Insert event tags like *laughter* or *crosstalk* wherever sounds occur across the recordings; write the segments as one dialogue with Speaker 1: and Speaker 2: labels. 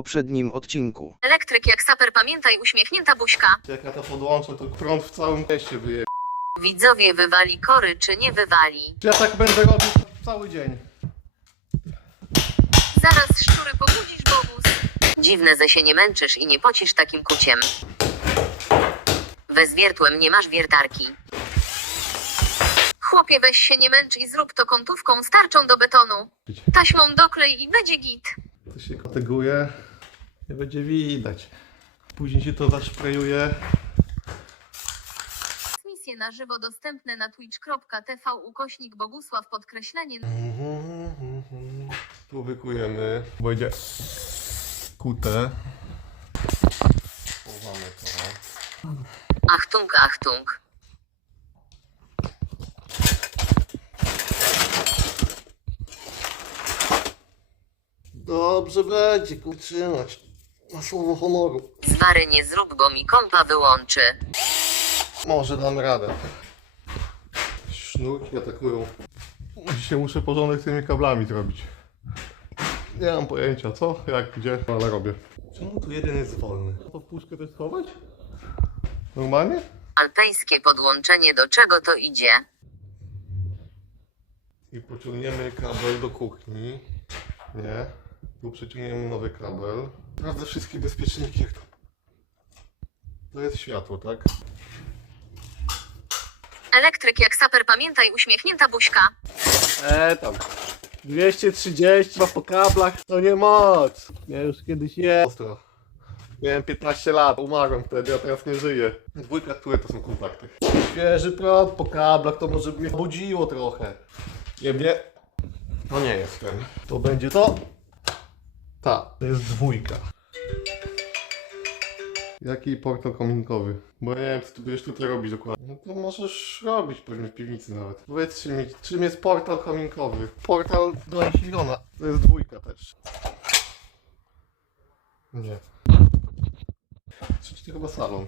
Speaker 1: poprzednim odcinku.
Speaker 2: Elektryk jak saper, pamiętaj uśmiechnięta buźka.
Speaker 3: Jak ja to podłączę, to prąd w całym mieście wyje.
Speaker 2: Widzowie wywali kory czy nie wywali.
Speaker 3: Ja tak będę robił cały dzień.
Speaker 2: Zaraz szczury pobudzisz Bogus. Dziwne, że się nie męczysz i nie pocisz takim kuciem. Wez wiertłem nie masz wiertarki. Chłopie weź się nie męcz i zrób to kątówką starczą do betonu. Taśmą doklej i będzie git.
Speaker 3: To się kateguje. Nie będzie widać. Później się to zaszprejuje.
Speaker 2: Transmisje na żywo dostępne na twitch.tv ukośnik Bogusław podkreślenie.
Speaker 3: Tu wykujemy. Będzie kute. Chowamy to.
Speaker 2: Achtung, achtung.
Speaker 3: Dobrze będzie, trzymać. Na słowo honoru.
Speaker 2: Zwary nie zrób, bo mi kompa wyłączy.
Speaker 3: Może dam radę. Sznurki atakują. Dzisiaj muszę porządek z tymi kablami zrobić. Nie mam pojęcia co, jak, gdzie, ale robię. Czemu tu jeden jest wolny? A to puszkę też schować? Normalnie?
Speaker 2: Alpejskie podłączenie do czego to idzie?
Speaker 3: I pociągniemy kabel do kuchni. Nie. Tu przeciągniemy nowy kabel. Sprawdzę wszystkie bezpieczniki. Jak to... to jest światło, tak?
Speaker 2: Elektryk jak saper, pamiętaj uśmiechnięta buźka.
Speaker 3: E tam. 230 ma po kablach. To nie moc. Ja już kiedyś je. Ostro. Miałem 15 lat, umarłem wtedy, a teraz nie żyję. Dwójka, które to są kontakty. Świeży prąd po kablach, to może by mnie budziło trochę. Nie mnie. To nie jest ten. To będzie to. Ta, to jest dwójka. Jaki portal kominkowy? Bo ja nie wiem, co ty będziesz tutaj robić dokładnie. No to możesz robić pewnie w piwnicy nawet. Powiedzcie mi, czym jest portal kominkowy? Portal do Enchilona. To jest dwójka też. Nie. Trzeci to chyba salon.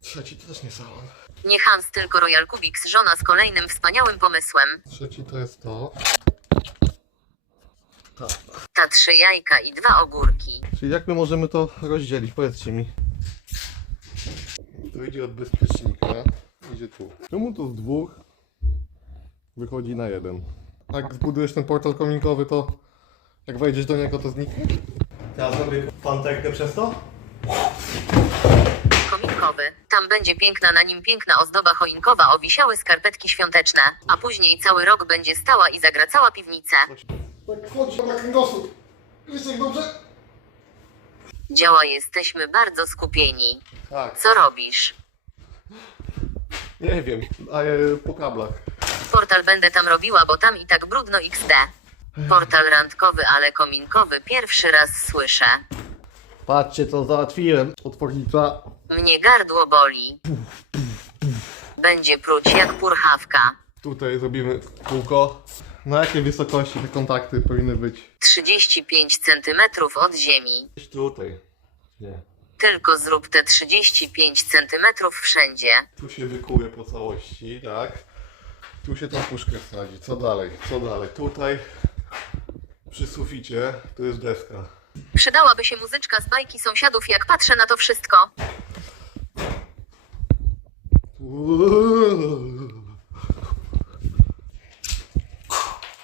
Speaker 3: Trzeci to też nie salon.
Speaker 2: Nie Hans, tylko Royal Kubix, żona z kolejnym wspaniałym pomysłem.
Speaker 3: Trzeci to jest to.
Speaker 2: Ta trzy jajka i dwa ogórki.
Speaker 3: Czyli jak my możemy to rozdzielić? Powiedzcie mi. To idzie od bezpiecznika. Idzie tu. Czemu to z dwóch wychodzi na jeden? Jak zbudujesz ten portal kominkowy, to jak wejdziesz do niego, to zniknie? Ja zrobię panterkę przez to?
Speaker 2: Kominkowy. Tam będzie piękna, na nim piękna ozdoba choinkowa, owisiały skarpetki świąteczne, a później cały rok będzie stała i zagracała piwnicę.
Speaker 3: Tak wchodzi na kręgosłup. Wiesz jak dobrze?
Speaker 2: Działa, jesteśmy bardzo skupieni.
Speaker 3: Tak.
Speaker 2: Co robisz?
Speaker 3: Nie wiem, a e, po kablach.
Speaker 2: Portal będę tam robiła, bo tam i tak brudno XD. Portal randkowy, ale kominkowy pierwszy raz słyszę.
Speaker 3: Patrzcie co załatwiłem. Otwornica.
Speaker 2: Mnie gardło boli. Będzie pruć jak purchawka.
Speaker 3: Tutaj zrobimy kółko. Na jakiej wysokości te kontakty powinny być?
Speaker 2: 35 cm od ziemi.
Speaker 3: Gdzieś tutaj. Nie.
Speaker 2: Tylko zrób te 35 cm wszędzie.
Speaker 3: Tu się wykuje po całości, tak? Tu się tą puszkę wsadzi. Co dalej? Co dalej? Tutaj przy suficie tu jest deska.
Speaker 2: Przydałaby się muzyczka z bajki sąsiadów, jak patrzę na to wszystko.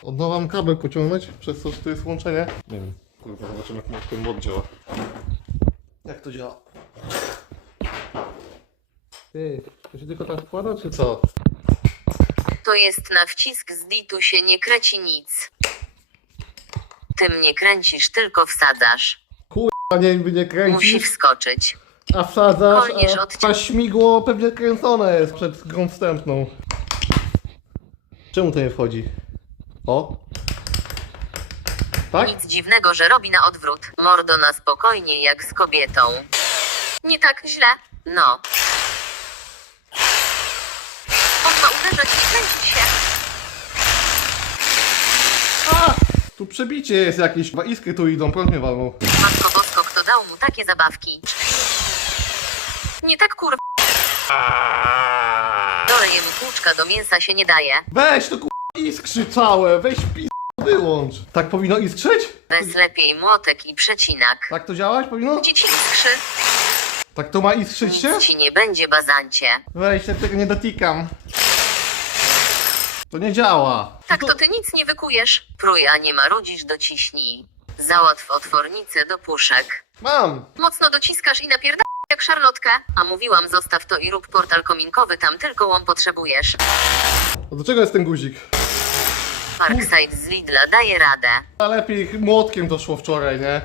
Speaker 3: Od nowa mam kabel pociągnąć, przez co tu jest łączenie? Nie wiem. Kurwa, zobaczymy jak ten mod działa. Jak to działa? Ty, to się tylko tak wkłada, czy co?
Speaker 2: To jest na wcisk z ditu się nie kręci nic. Tym nie kręcisz, tylko wsadzasz.
Speaker 3: A nie, by nie
Speaker 2: Musi wskoczyć.
Speaker 3: a wsadzasz,
Speaker 2: Kolniesz
Speaker 3: a,
Speaker 2: odcią-
Speaker 3: a śmigło pewnie kręcone jest przed grą wstępną. Czemu to nie wchodzi? O? Tak?
Speaker 2: Nic dziwnego, że robi na odwrót. Mordo na spokojnie jak z kobietą. Nie tak źle. No. Można uderzać i kręcić się.
Speaker 3: A! Tu przebicie jest jakieś, chyba iskry tu idą, prąd mnie walną.
Speaker 2: Matko Bosko, kto dał mu takie zabawki? Nie tak kur... Doleję mu tłuczka do mięsa się nie daje.
Speaker 3: Weź to ku... iskrzy całe, weź pis... wyłącz. Tak powinno iskrzyć?
Speaker 2: Bez lepiej młotek i przecinak.
Speaker 3: Tak to działać powinno?
Speaker 2: Dzieci iskrzy,
Speaker 3: Tak to ma iskrzyć się?
Speaker 2: nic ci nie będzie bazancie.
Speaker 3: Weź, ja tego nie dotykam. To nie działa.
Speaker 2: Tak to ty nic nie wykujesz. Prój, a nie marudzisz, dociśnij. Załatw otwornicę do puszek.
Speaker 3: Mam!
Speaker 2: Mocno dociskasz i napierdaj jak szarlotkę. A mówiłam, zostaw to i rób portal kominkowy, tam tylko łom potrzebujesz.
Speaker 3: A do czego jest ten guzik?
Speaker 2: Parkside z Lidla daje radę.
Speaker 3: A lepiej młotkiem to szło wczoraj, nie?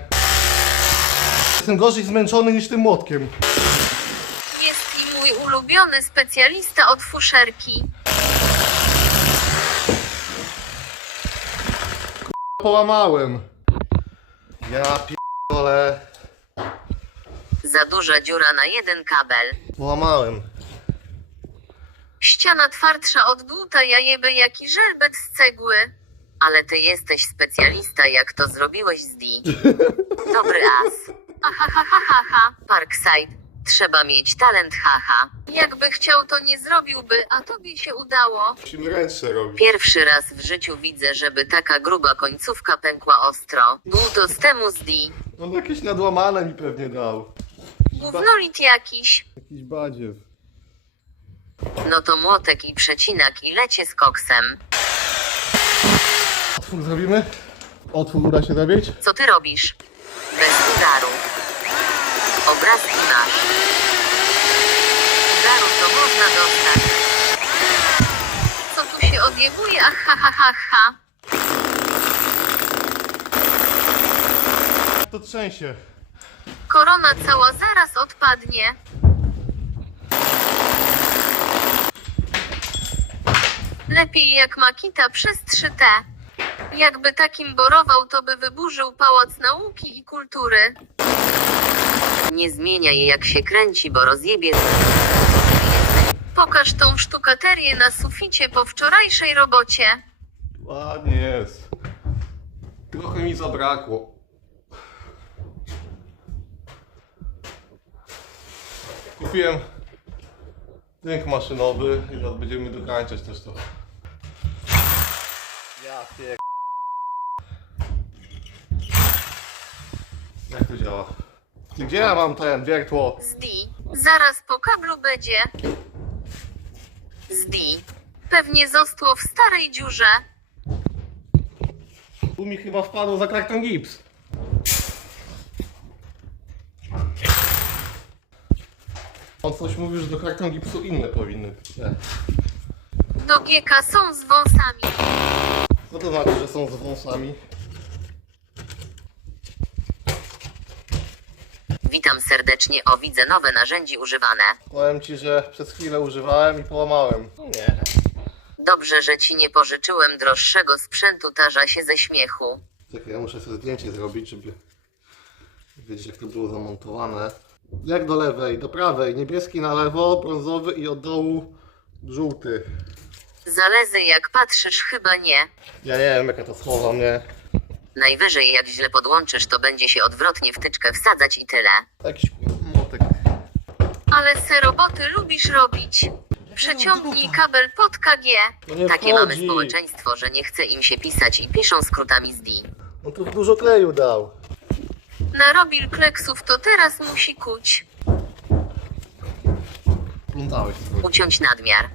Speaker 3: Jestem gorzej zmęczony niż tym młotkiem.
Speaker 2: Jest i mój ulubiony specjalista od fuszerki.
Speaker 3: Połamałem. Ja pierdolę.
Speaker 2: Za duża dziura na jeden kabel.
Speaker 3: Połamałem.
Speaker 2: Ściana twardsza od dłuta, ja jebę jaki żelbet z cegły. Ale ty jesteś specjalista, jak to zrobiłeś z D. *laughs* Dobry as. Aha, ha, ha, ha, ha. Parkside. Trzeba mieć talent, haha. Jakby chciał, to nie zrobiłby, a tobie się udało.
Speaker 3: Musimy robić.
Speaker 2: Pierwszy raz w życiu widzę, żeby taka gruba końcówka pękła ostro. Dłuto z temu z D.
Speaker 3: On jakieś nadłamane mi pewnie dał.
Speaker 2: Gównolit jakiś.
Speaker 3: Jakiś badziew.
Speaker 2: No to młotek i przecinak i lecie z koksem.
Speaker 3: Otwór zrobimy? Otwór uda się zrobić?
Speaker 2: Co ty robisz? Bez udaru. Obrazki masz. Udaru to można dostać. Co tu się odjebuje? Ach, ha, ha, ha, ha.
Speaker 3: To trzęsie.
Speaker 2: Korona cała zaraz odpadnie. Lepiej jak Makita przez 3T. Jakby takim borował, to by wyburzył Pałac Nauki i Kultury. Nie zmieniaj jak się kręci, bo rozjebie. Pokaż tą sztukaterię na suficie po wczorajszej robocie.
Speaker 3: Ładnie jest. Trochę mi zabrakło. Kupiłem dźwięk maszynowy i teraz będziemy dokańczać też to. Ja pier... Jak to działa? Gdzie ja mam ten wiertło?
Speaker 2: Zdi. Zaraz po kablu będzie. Zdi. Pewnie zostało w starej dziurze.
Speaker 3: Tu mi chyba wpadło za karton gips. On coś mówił, że do karton gipsu inne powinny być. Nie.
Speaker 2: Do GK są z wąsami.
Speaker 3: Co to znaczy, że są z wąsami?
Speaker 2: Witam serdecznie. O, widzę nowe narzędzie używane.
Speaker 3: Powiem ci, że przez chwilę używałem i połamałem. No nie.
Speaker 2: Dobrze, że ci nie pożyczyłem droższego sprzętu, tarza się ze śmiechu.
Speaker 3: Czekaj, ja muszę sobie zdjęcie zrobić, żeby wiedzieć jak to było zamontowane. Jak do lewej, do prawej, niebieski na lewo, brązowy i od dołu żółty.
Speaker 2: Zalezy jak patrzysz, chyba nie.
Speaker 3: Ja nie wiem jak ja to schowam, nie?
Speaker 2: Najwyżej jak źle podłączysz, to będzie się odwrotnie wtyczkę wsadzać i tyle.
Speaker 3: Jakiś motek.
Speaker 2: Ale se roboty lubisz robić. Przeciągnij kabel pod KG.
Speaker 3: No nie
Speaker 2: Takie mamy
Speaker 3: wchodzi.
Speaker 2: społeczeństwo, że nie chce im się pisać i piszą skrótami z D.
Speaker 3: On tu dużo kleju dał.
Speaker 2: Narobil kleksów, to teraz musi kuć.
Speaker 3: Plątałeś.
Speaker 2: Uciąć nadmiar.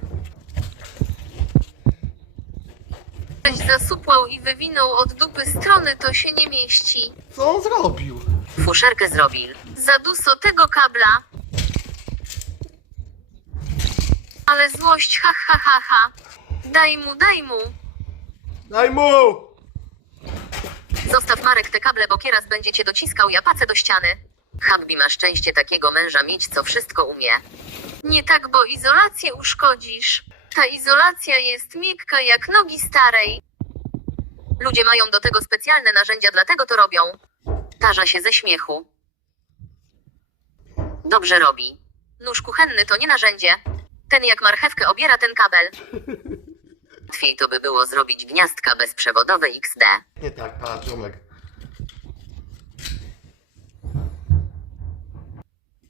Speaker 2: Zasupłał i wywinął od dupy strony, to się nie mieści.
Speaker 3: Co on zrobił?
Speaker 2: Fuszerkę zrobil. Zaduso tego kabla. Ale złość, ha ha ha ha. Daj mu, daj mu.
Speaker 3: Daj mu!
Speaker 2: Zostaw Marek te kable, bo kieras będzie cię dociskał, ja pacę do ściany. Hubby ma szczęście takiego męża mieć, co wszystko umie. Nie tak, bo izolację uszkodzisz. Ta izolacja jest miękka jak nogi starej. Ludzie mają do tego specjalne narzędzia, dlatego to robią. Tarza się ze śmiechu. Dobrze robi. Nóż kuchenny to nie narzędzie. Ten jak marchewkę obiera ten kabel. Łatwiej to by było zrobić gniazdka bezprzewodowe XD.
Speaker 3: Nie tak, patrz, ziomek.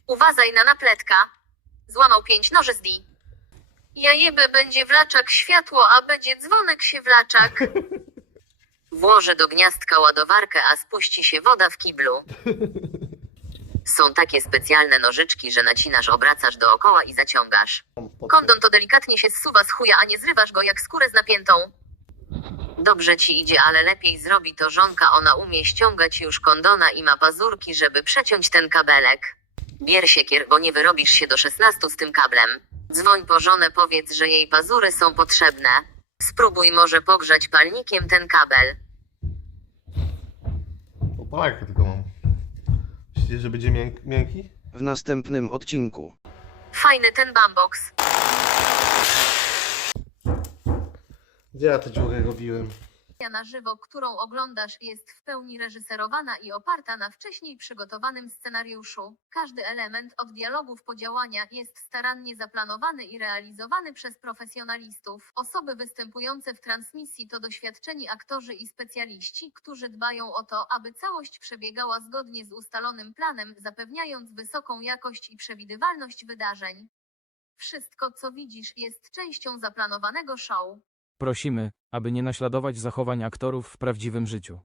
Speaker 2: Uważaj na napletka. Złamał pięć noży z D. Ja jebę będzie wlaczak światło, a będzie dzwonek się wlaczak. *laughs*
Speaker 4: Włożę do gniazdka ładowarkę, a spuści się woda w kiblu. *laughs* Są takie specjalne nożyczki, że nacinasz, obracasz dookoła i zaciągasz. Kondon to delikatnie się zsuwa z chuja, a nie zrywasz go jak skórę z napiętą. Dobrze ci idzie, ale lepiej zrobi to żonka. Ona umie ściągać już kondona i ma pazurki, żeby przeciąć ten kabelek. Bier siekier, bo nie wyrobisz się do 16 z tym kablem. Dzwoń po żonę, powiedz, że jej pazury są potrzebne. Spróbuj może pogrzać palnikiem ten kabel.
Speaker 3: Opalarkę tylko mam. Myślicie, że będzie mięk miękki?
Speaker 1: W następnym odcinku.
Speaker 4: Fajny ten bambox.
Speaker 3: Gdzie ja tę dziurę robiłem?
Speaker 4: Na żywo, którą oglądasz, jest w pełni reżyserowana i oparta na wcześniej przygotowanym scenariuszu. Każdy element od dialogów po działania jest starannie zaplanowany i realizowany przez profesjonalistów. Osoby występujące w transmisji to doświadczeni aktorzy i specjaliści, którzy dbają o to, aby całość przebiegała zgodnie z ustalonym planem, zapewniając wysoką jakość i przewidywalność wydarzeń. Wszystko, co widzisz, jest częścią zaplanowanego show.
Speaker 5: Prosimy, aby nie naśladować zachowań aktorów w prawdziwym życiu.